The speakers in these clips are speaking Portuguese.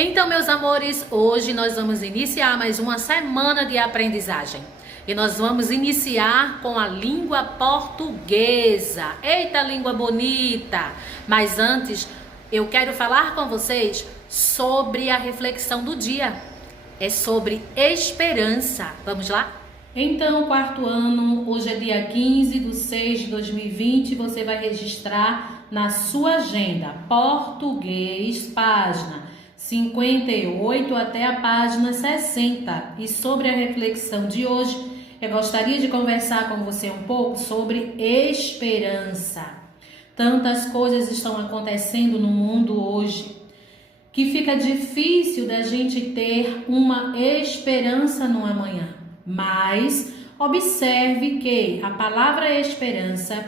Então, meus amores, hoje nós vamos iniciar mais uma semana de aprendizagem. E nós vamos iniciar com a língua portuguesa. Eita, língua bonita! Mas antes, eu quero falar com vocês sobre a reflexão do dia. É sobre esperança. Vamos lá? Então, quarto ano, hoje é dia 15/6/2020, você vai registrar na sua agenda português, página 58 até a página 60. E sobre a reflexão de hoje, eu gostaria de conversar com você um pouco sobre esperança. Tantas coisas estão acontecendo no mundo hoje que fica difícil da gente ter uma esperança no amanhã. Mas observe que a palavra esperança,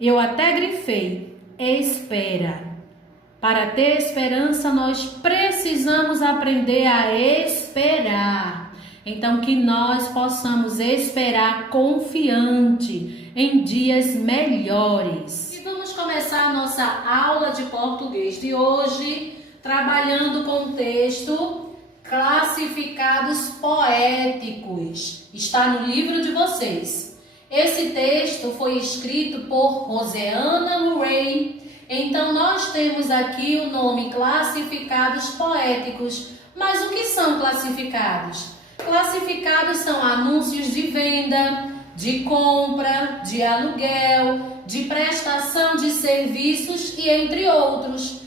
eu até grifei, espera. Para ter esperança, nós precisamos aprender a esperar. Então, que nós possamos esperar confiante em dias melhores. E vamos começar a nossa aula de português de hoje, trabalhando com o texto Classificados Poéticos. Está no livro de vocês. Esse texto foi escrito por Roseanna Murray. Então, nós temos aqui o nome Classificados Poéticos. Mas o que são classificados? Classificados são anúncios de venda, de compra, de aluguel, de prestação de serviços e entre outros.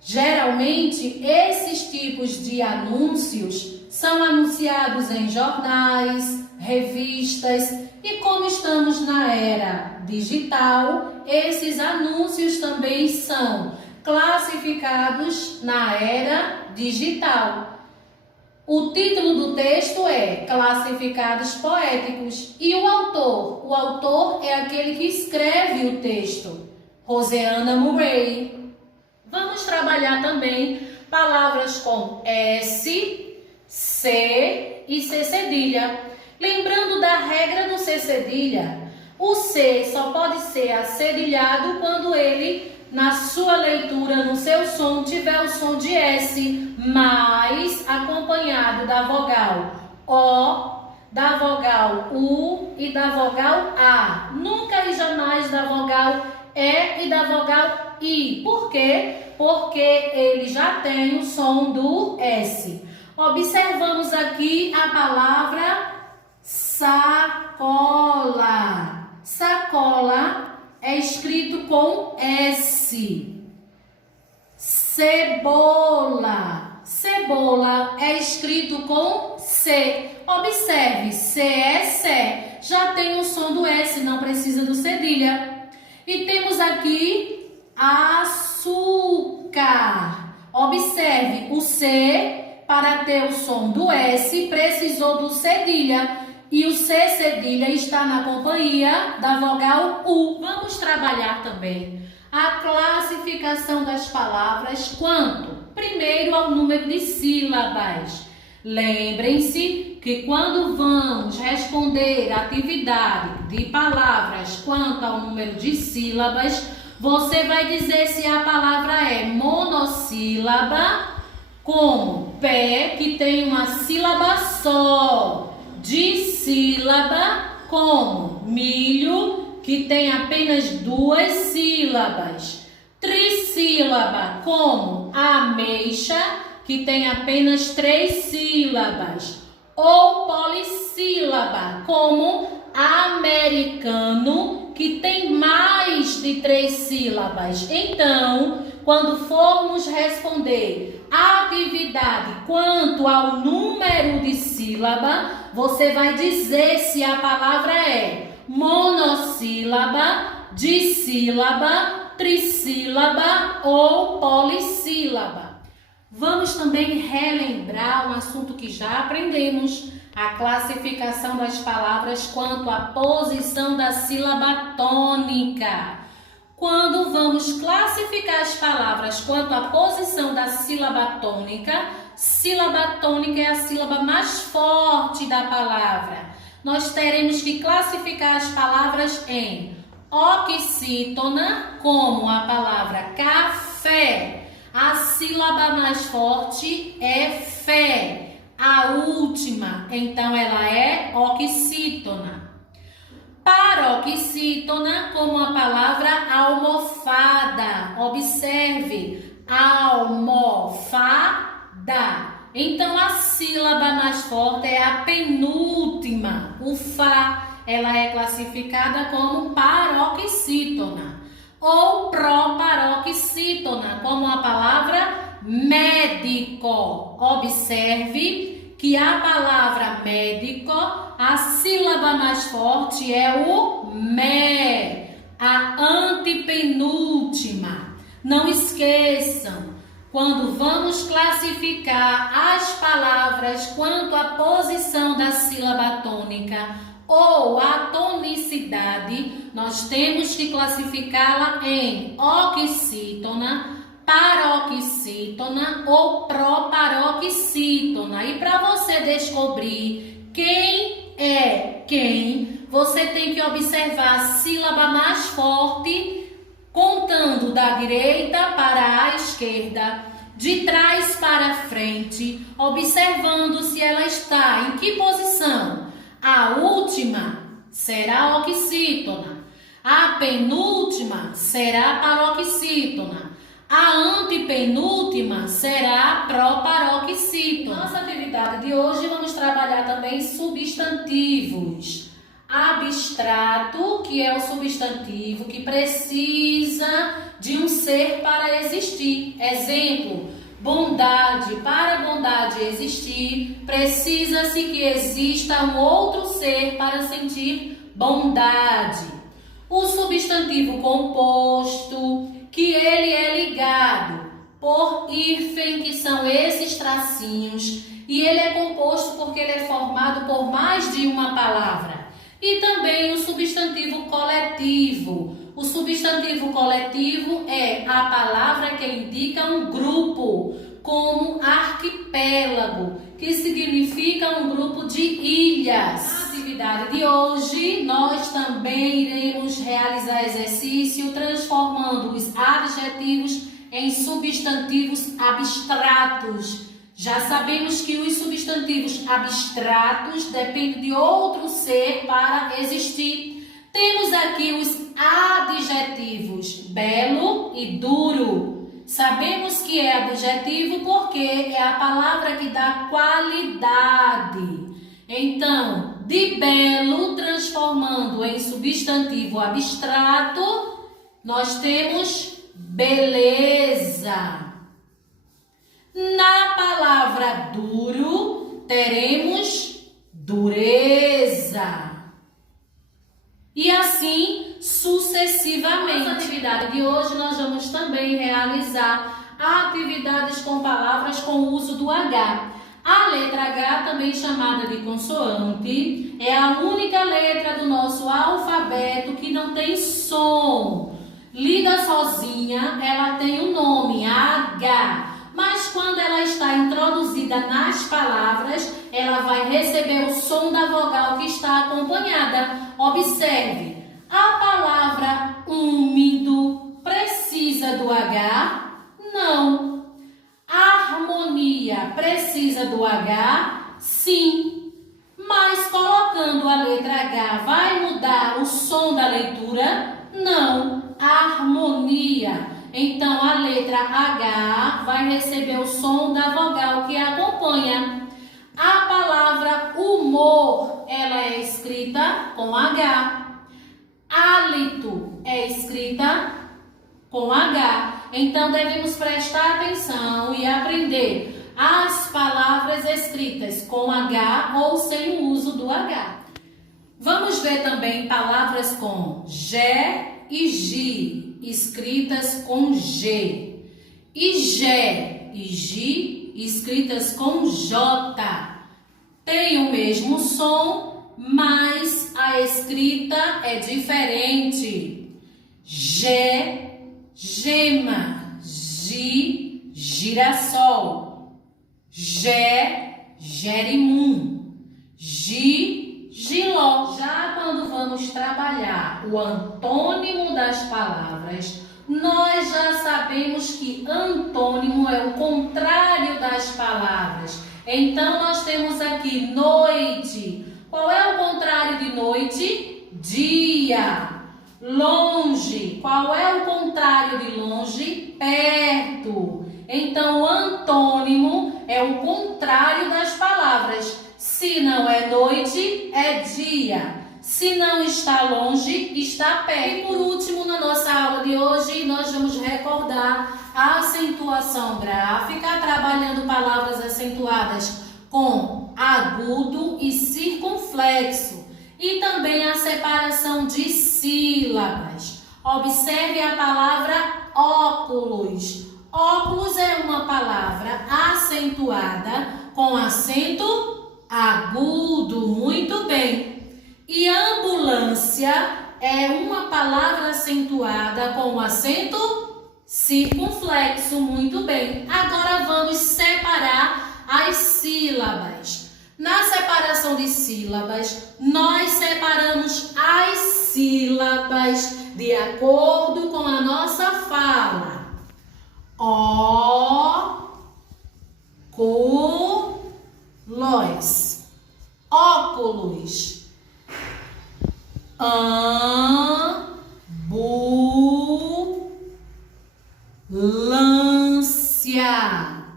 Geralmente, esses tipos de anúncios são anunciados em jornais, revistas e como estamos na era digital, esses anúncios também são classificados na era digital. O título do texto é Classificados Poéticos e o autor? O autor é aquele que escreve o texto, Roseanna Murray. Vamos trabalhar também palavras com S, C e C cedilha. Lembrando da regra do C cedilha, o C só pode ser acedilhado quando ele, na sua leitura, no seu som, tiver o som de S, mas acompanhado da vogal O, da vogal U e da vogal A. Nunca e jamais da vogal E e da vogal I. Por quê? Porque ele já tem o som do S. Observamos aqui a palavra sacola. Sacola é escrito com S. Cebola. Cebola é escrito com C. Observe, C é C. Já tem o som do S, não precisa do cedilha. E temos aqui açúcar. Observe, o C, para ter o som do S, precisou do cedilha. E o C cedilha está na companhia da vogal U. Vamos trabalhar também a classificação das palavras quanto? Primeiro, ao número de sílabas. Lembrem-se que quando vamos responder a atividade de palavras quanto ao número de sílabas, você vai dizer se a palavra é monossílaba, como pé, que tem uma sílaba só, dissílaba, como milho, que tem apenas duas sílabas, trissílaba, como ameixa, que tem apenas três sílabas, ou polissílaba, como americano, que tem mais de três sílabas. Então, quando formos responder a atividade quanto ao número de sílaba, você vai dizer se a palavra é monossílaba, dissílaba, trissílaba ou polissílaba. Vamos também relembrar um assunto que já aprendemos, a classificação das palavras quanto à posição da sílaba tônica. Quando vamos classificar as palavras quanto à posição da sílaba tônica é a sílaba mais forte da palavra. Nós teremos que classificar as palavras em oxítona, como a palavra café. A sílaba mais forte é fé. A última, então, ela é oxítona. Paroxítona, como a palavra almofada. Observe, almofada. Então, a sílaba mais forte é a penúltima. O Fá, ela é classificada como paroxítona. Ou proparoxítona, como a palavra médico. Observe que a palavra médico, a sílaba mais forte é o mé, a antepenúltima. Não esqueçam, quando vamos classificar as palavras quanto à posição da sílaba tônica ou a tonicidade, nós temos que classificá-la em oxítona, paroxítona ou proparoxítona. E para você descobrir quem é quem, você tem que observar a sílaba mais forte, contando da direita para a esquerda, de trás para frente, observando se ela está em que posição. A última será oxítona, a penúltima será paroxítona, a antepenúltima será proparoxítona. Nossa atividade de hoje vamos trabalhar também substantivos. Abstrato, que é o substantivo que precisa de um ser para existir. Exemplo, bondade. Para bondade existir, precisa-se que exista um outro ser para sentir bondade. O substantivo composto, que ele é ligado por hífen, que são esses tracinhos, e ele é composto porque ele é formado por mais de uma palavra. E também o substantivo coletivo. O substantivo coletivo é a palavra que indica um grupo, como arquipélago, que significa um grupo de ilhas. Na atividade de hoje, nós também iremos realizar exercício transformando os adjetivos em substantivos abstratos. Já sabemos que os substantivos abstratos dependem de outro ser para existir. Temos aqui os adjetivos belo e duro. Sabemos que é adjetivo porque é a palavra que dá qualidade. Então, de belo, transformando em substantivo abstrato, nós temos beleza. Na palavra duro, teremos dureza. E assim sucessivamente. Na atividade de hoje, nós vamos também realizar atividades com palavras com o uso do H. A letra H, também chamada de consoante, é a única letra do nosso alfabeto que não tem som. Lida sozinha, ela tem o nome H. Mas quando ela está introduzida nas palavras, ela vai receber o som da vogal que está acompanhada. Observe, a palavra úmido precisa do H? Não. Harmonia precisa do H? Sim. Mas colocando a letra H, vai mudar o som da leitura? Não. Harmonia. Então, a letra H vai receber o som da vogal que acompanha. A palavra humor, ela é escrita com H. Hálito é escrita com H. Então, devemos prestar atenção e aprender as palavras escritas com H ou sem o uso do H. Vamos ver também palavras com G e G, escritas com G, e G e G, escritas com J. Tem o mesmo som, mas a escrita é diferente. G, gema, G, girassol, G, jerimum, G, giló. Já quando vamos trabalhar o antônimo das palavras, Nós já sabemos que antônimo é o contrário das palavras. Então, nós temos aqui noite. Qual é o contrário de noite? Dia. Longe. Qual é o contrário de longe? Perto. Então, antônimo é o contrário das palavras. Se não é noite, é dia. Se não está longe, está perto. E por último, na nossa aula de hoje, nós vamos recordar a acentuação gráfica, trabalhando palavras acentuadas com agudo e circunflexo. E também a separação de sílabas. Observe a palavra óculos. Óculos é uma palavra acentuada com acento agudo. Muito bem. E ambulância é uma palavra acentuada com acento circunflexo. Muito bem. Agora vamos separar as sílabas. Na separação de sílabas, nós separamos as sílabas de acordo com a nossa fala. Óculos. Óculos. Ambulância.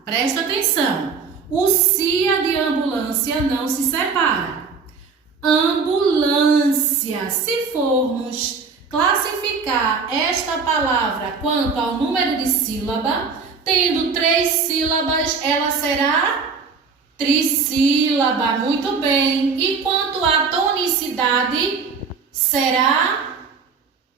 Presta atenção. O cia de ambulância não se separa. Ambulância. Se formos classificar esta palavra quanto ao número de sílaba, tendo 3 sílabas, ela será trissílaba. Muito bem. E quanto à tonicidade, será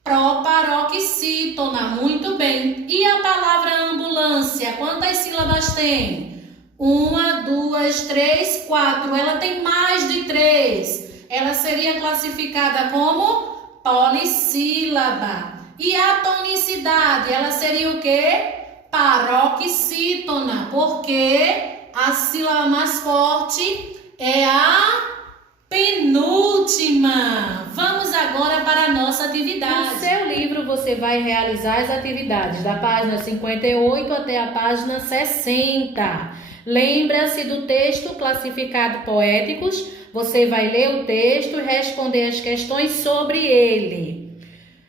proparoxítona. Muito bem. E a palavra ambulância, quantas sílabas tem? 1, 2, 3, 4. Ela tem mais de 3. Ela seria classificada como polissílaba. E a tonicidade, ela seria o quê? Paroxítona, porque a sílaba mais forte é a penúltima. Vamos agora para a nossa atividade. No seu livro você vai realizar as atividades da página 58 até a página 60. Lembra-se do texto classificado poéticos? Você vai ler o texto e responder as questões sobre ele.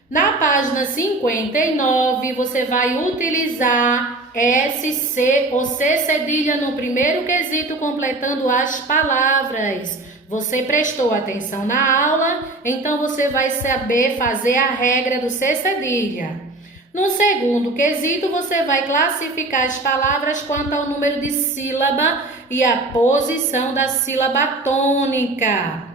Na página 59, você vai utilizar SC ou C cedilha no primeiro quesito, completando as palavras. Você prestou atenção na aula, então você vai saber fazer a regra do C cedilha. No segundo quesito, você vai classificar as palavras quanto ao número de sílaba e a posição da sílaba tônica.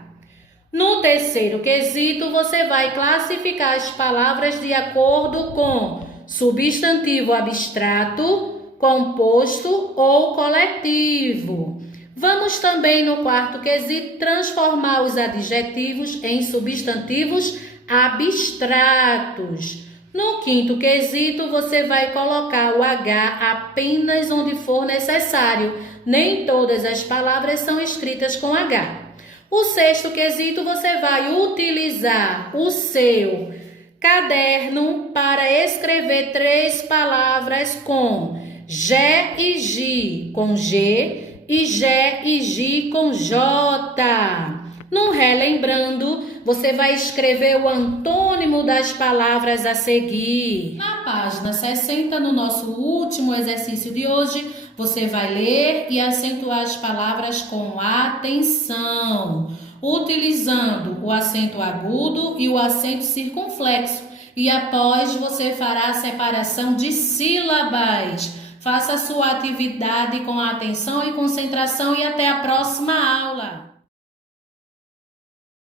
No terceiro quesito, você vai classificar as palavras de acordo com substantivo abstrato, composto ou coletivo. Vamos também, no quarto quesito, transformar os adjetivos em substantivos abstratos. No quinto quesito, você vai colocar o H apenas onde for necessário. Nem todas as palavras são escritas com H. O sexto quesito, você vai utilizar o seu caderno para escrever 3 palavras com G e G com G e G e G com J. No relembrando, você vai escrever o antônimo das palavras a seguir. Na página 60, no nosso último exercício de hoje, você vai ler e acentuar as palavras com atenção, utilizando o acento agudo e o acento circunflexo. E após, você fará a separação de sílabas. Faça a sua atividade com atenção e concentração e até a próxima aula.